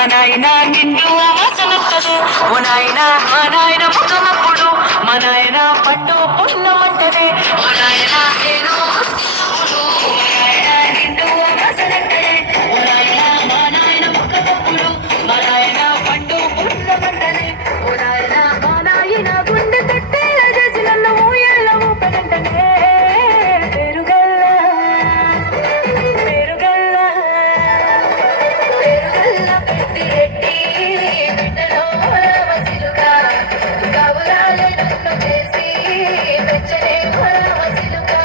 మా నాయన నిండు వాసనొత్తది ఓ నాయన మా నాయన ముఖమప్పుడు మా నాయన పట్టు పుల్లమంటది ఓ నాయన నేను మా నాయన నిండు వాసనొత్తది ఓ నాయన మా నాయన ముఖమప్పుడు మా నాయన పట్టు పుల్లమంటది ఓ నాయన మా నాయన గుండె తట్టేలా చేసి నన్ను ఊయల్ల ఊపనంటనే పెరుగల్లా పెరుగల్లా పెరుగల్లా పెట్టి రెడ్డి బిడ్డలో వసిలుగా కవురాలే నన్ను చేసి వెచ్చనే వసిలుగా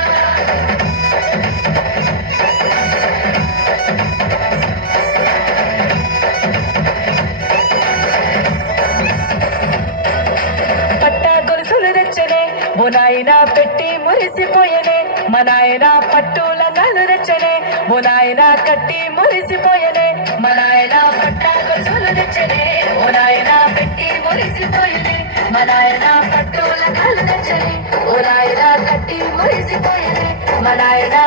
పట్టా గొలుసులు తెచ్చనే ఓ నాయన పెట్టి మురిసిపోయనే మా నాయన పట్టుల నన్ను తెచ్చనే ఓ నాయన కట్టి మురిసిపోయనే మా నాయన పట్టా గొలుసులు తెచ్చనే ఓ నాయన పెట్టి మురిసిపోయనే మా నాయన పట్టుల నన్ను తెచ్చనే ఓ నాయన కట్టి మురిసిపోయనే మా నాయన